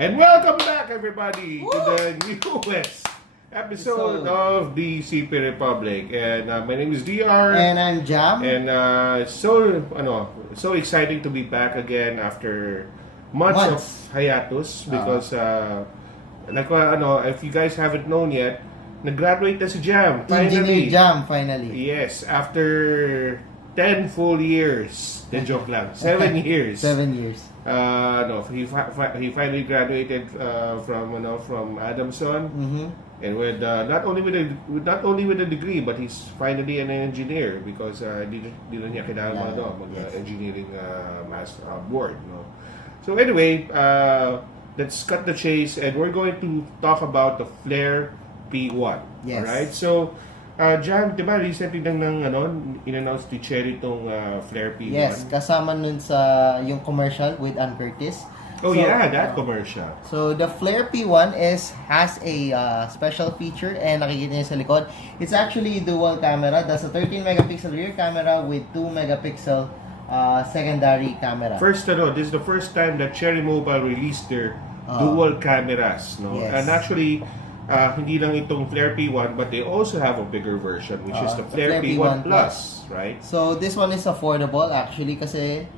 And welcome back, everybody, to the newest episode of the CP Republic. And my name is DR. And I'm Jam. And so exciting to be back again after months of hiatus because if you guys haven't known yet, nag-graduate na si Jam. Engineer Jam, finally. Yes, after 10 full years. The joke lang. 7 years. 7 years. He finally graduated from Adamson, and with not only with a degree, but he's finally an engineer because di niya kailangan engineering board. No? So anyway, let's cut the chase, and we're going to talk about the Flare P1. Yes. Alright, so Jam, di ba recently nang in-announce ni Cherry itong Flare P1? Yes, kasama nun sa yung commercial with Ann Curtis. Oh, so, yeah, that commercial. So the Flare P1 has a special feature, and nakikita niyo sa likod. It's actually dual camera. That's a 13 megapixel rear camera with 2 megapixel secondary camera. This is the first time that Cherry Mobile released their dual cameras, no? Yes. And actually, hindi lang itong Flare P1, but they also have a bigger version, which is the Flare P1 Plus, right? So this one is affordable actually kasi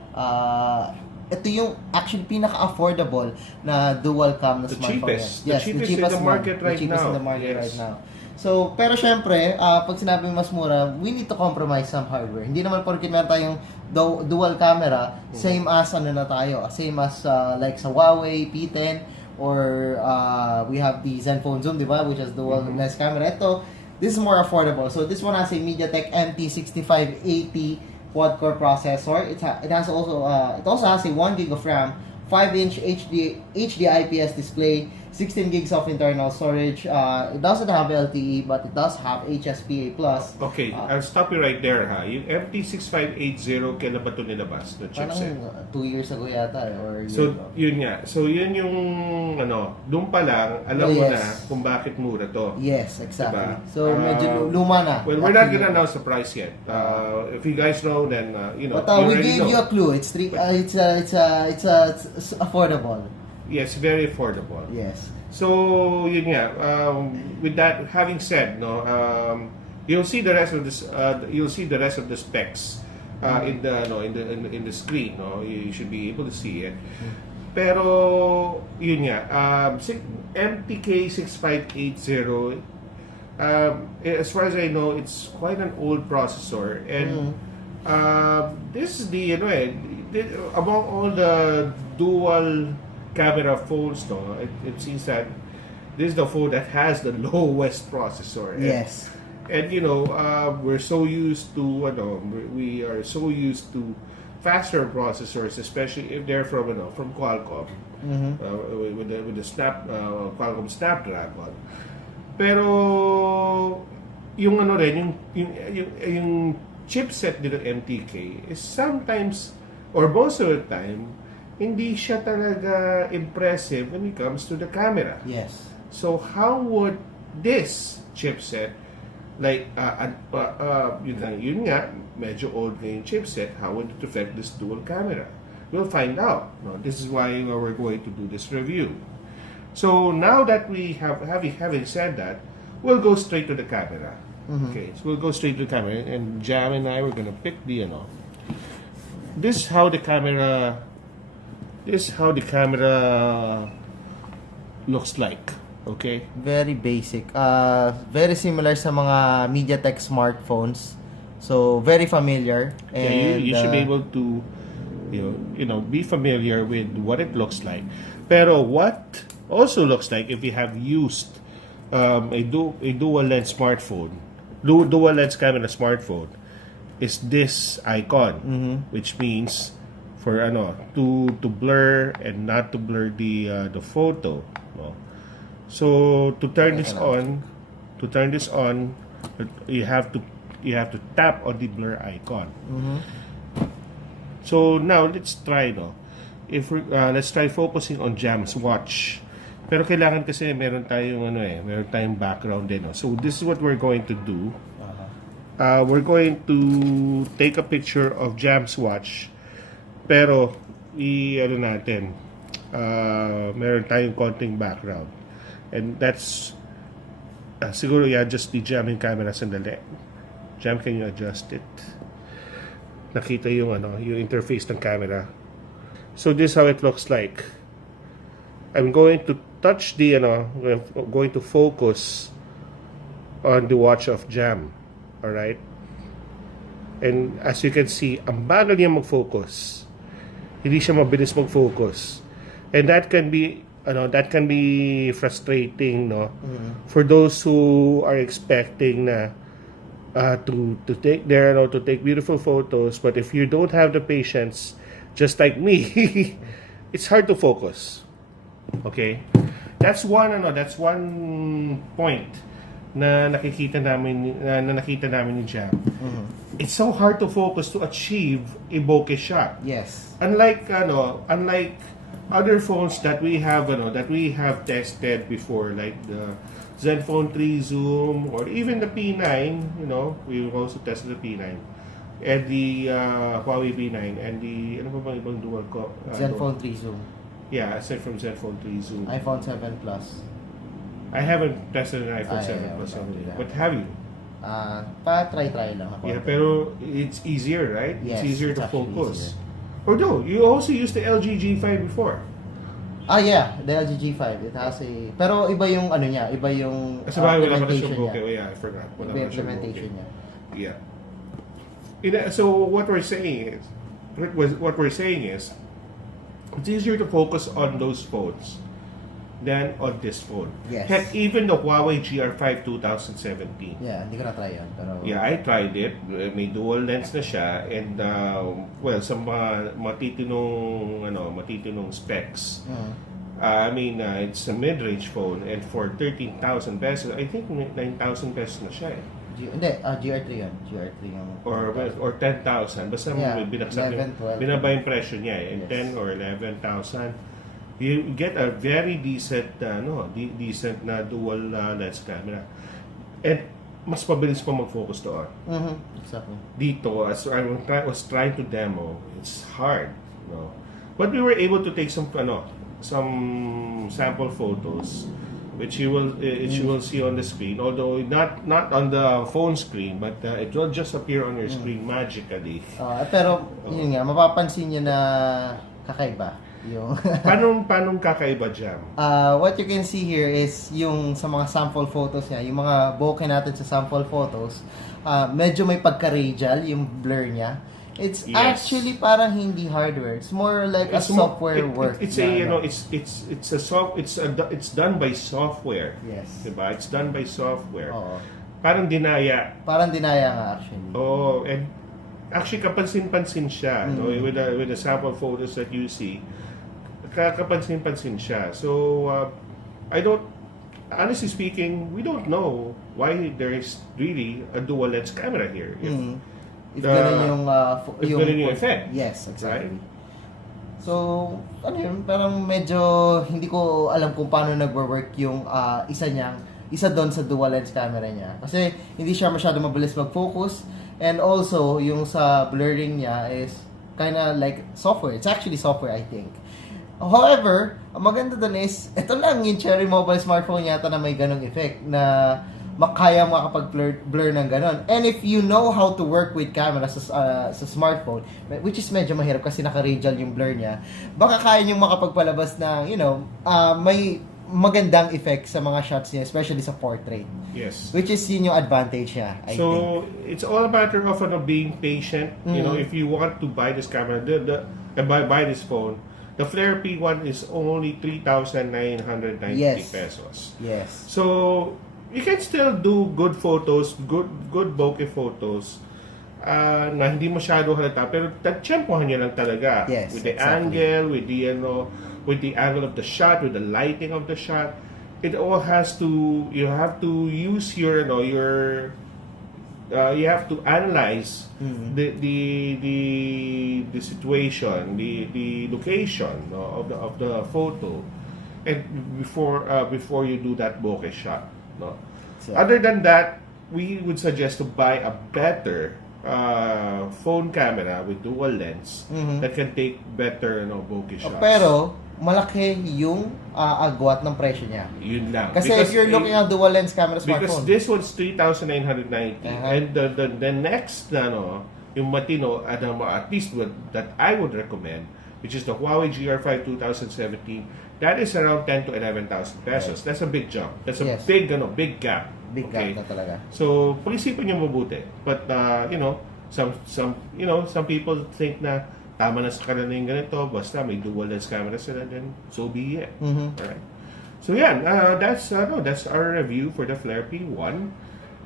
ito yung actually pinaka-affordable na dual cam na smartphone. The cheapest in the market right now. So, pero syempre, pag sinabing mas mura, we need to compromise some hardware. Hindi naman porket meron tayong dual camera, same as same as like sa Huawei P10, or we have the Zenfone Zoom, diba, which has dual lens camera. This is more affordable. So this one has a MediaTek MT6580 quad-core processor. It also has a 1 gig of RAM, 5-inch HD IPS display, 16 gigs of internal storage. It doesn't have LTE, but it does have HSPA+. Okay, I'll stop you right there, ha. Yung MT6580, kailan ba ito nilabas, the chipset? Parang 2 years ago yata, or yun nga. So, yun yung, doon pa lang, alam mo na kung bakit mura to. Yes, exactly. Diba? So, medyo luma na. Well, we're not gonna announce the price yet. If you guys know, then, But we gave you a clue. It's affordable. Yes, very affordable. Yes. So, yun nga. With that having said, you'll see the rest of this. You'll see the rest of the specs in the screen. No, you should be able to see it. Pero yun nga. MTK 6580. As far as I know, it's quite an old processor, and this is the among all the dual camera phones, it seems that this is the phone that has the lowest processor. Yes. And we're so used to we are so used to faster processors, especially if they're from Qualcomm, with the Qualcomm Snapdragon. Pero yung chipset nila MTK is sometimes, or most of the time, hindi siya talaga impressive when it comes to the camera. Yes. So how would this chipset, like yun nga, medyo old na yung chipset, how would it affect this dual camera? We'll find out. No, this is why we're going to do this review. So now that we having said that, we'll go straight to the camera. Okay, so we'll go straight to the camera, and Jam and I were gonna pick the This is how the camera looks like. Okay. Very basic. Very similar sa mga MediaTek smartphones. So very familiar. And you should be able to be familiar with what it looks like. Pero what also looks like, if you have used a dual lens smartphone, dual lens camera smartphone, is this icon, which means for to blur and not to blur the photo. No? So to turn this on, you have to tap on the blur icon. So now let's try let's try focusing on Jam's watch. Pero kailangan kasi meron tayong background din. So this is what we're going to do. We're going to take a picture of Jam's watch. Pero meron tayong konting background. And that's siguro i-adjust the jam yung camera sandali. Jam, can you adjust it? Nakita yung yung interface ng camera. So this is how it looks like. I'm going to touch the going to focus on the watch of jam. All right? And as you can see, ang bagal niya mag-focus. Hindi siya mabilis mag-focus. And that can be frustrating, no? For those who are expecting na to take to take beautiful photos, but if you don't have the patience, just like me, it's hard to focus. Okay? That's one point na nakita namin ni Jam. It's so hard to focus to achieve a bokeh shot. Yes. Unlike other phones that we have tested before, like the Zenfone 3 Zoom or even the P9, we also tested the P9 and the Huawei P9 and the ano pa bang ibang dual Zenfone 3 Zoom. Yeah, aside from Zenfone 3 Zoom. iPhone 7 Plus. I haven't tested an iPhone 7 Plus only. But have you? Pa-try lang ako. Yeah, pero it's easier, right? Yes, it's easier it's to focus. easier. Or no, you also used the LG G5 before. Yeah, the LG G5. It has pero iba yung niya, iba yung Kasi wala pa na implementation siyang bokeh. niya. Oh yeah, I forgot. Wala Iba pa yung na siyang implementation bokeh. niya. Yeah. So what we're saying is it's easier to focus on those phones than on this phone. Yes. Heck, even the Huawei GR5 2017. Yeah, hindi ko na-try yan. Pero Yeah, I tried it. May dual lens na siya and sa mga matitinong specs. I mean, it's a mid-range phone and for 13,000 pesos, I think 9,000 pesos na siya eh. GR3 yan. GR3 yung Or 10,000. Basta Yeah, binaksak 11, 12. binaba yung presyo niya eh. And Yes. 10 or 11,000. You get a very decent decent na dual lens camera. And mas mabilis pa mag-focus doon. Exactly. Dito, as I was trying to demo, it's hard, But we were able to take some sample photos, which you will see on the screen. Although not on the phone screen, but it will just appear on your screen magically. Pero yun nga, mapapansin niyo na kakaiba yung Paano kakaiba, Jam? what you can see here is yung sa mga sample photos niya, yung mga bokeh natin sa sample photos, medyo may pagka-radial yung blur niya. It's actually parang hindi hardware. It's more like a software work. It's done by software. Yes. Diba? It's done by software. Oo. Parang dinaya. Parang dinaya nga actually. Oh, and actually kapansin-pansin siya, with the sample photos that you see. Kapansin-pansin siya. So honestly speaking, we don't know why there is really a dual lens camera here. If ganun yung effect. Yes, exactly. Right? So, parang medyo hindi ko alam kung paano nagwo-work yung isa doon sa dual lens camera niya. Kasi hindi siya masyado mabilis mag-focus and also yung sa blurring niya is kinda like software. It's actually software, I think. However, ang maganda doon is ito lang yung Cherry Mobile smartphone yata na may ganong effect na makaya makapag-blur ng ganon. And if you know how to work with camera sa smartphone, which is medyo mahirap kasi naka-radial yung blur niya, baka kaya nyo makapagpalabas ng, may magandang effect sa mga shots niya, especially sa portrait. Yes. Which is yun yung advantage niya, I think. It's all a matter of being patient. If you want to buy this camera, buy this phone, the Flare P1 is only 3,990 pesos. Yes. So, you can still do good photos, good bokeh photos, na hindi masyado halata, pero tsempohan niya lang talaga. Yes, with the exactly. angle, with the angle of the shot, with the lighting of the shot. It all has to, you have to use you have to analyze the situation, the location of the photo, and before you do that bokeh shot. So, Other than that, we would suggest to buy a better phone camera with dual lens that can take better bokeh shots. pero malaki yung agwat ng presyo niya. Yun lang. Kasi if you're looking at dual lens camera because smartphone. this one's 3,990 and the next yung matino at least that I would recommend, which is the Huawei GR5 2017, that is around 10 to 11,000 pesos. Right. That's a big jump. That's a Yes. big gap. Big gap na talaga. So, pag-isipan niyo mabuti. But some people think na tama na sa kanila yung ganito, basta may dual lens camera sila, then so be it. Alright. So yan, that's our review for the Flare P1.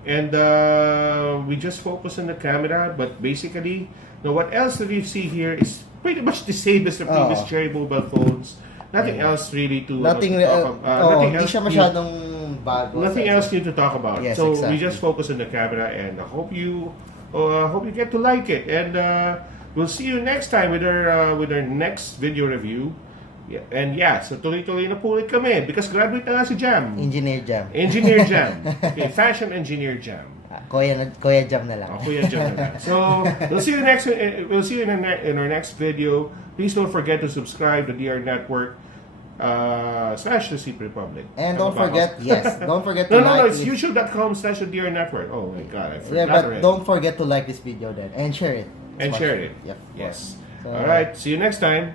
And we just focus on the camera, but basically, what else that you see here is pretty much the same as the previous Cherry mobile phones. Nothing else really to Nothing, talk about. hindi siya masyadong bago. Nothing else new to talk about. Yes, So exactly. we just focus on the camera, and I hope you get to like it. And we'll see you next time with our next video review. Yeah, and so tuloy-tuloy na po ulit kami because graduate na nga si Jam. Engineer Jam. Engineer Jam. Okay, Fashion Engineer Jam. Kuya Jam na lang. Kuya Jam na lang. So, we'll see you next. We'll see you in our next video. Please don't forget to subscribe to DR Network / the Secret Republic. And don't forget to No, like it's youtube.com/DR Network. Oh my God, I forgot Yeah, but already. don't forget to like this video then and share it. And share it. Yep. Yes. So, All right. See you next time.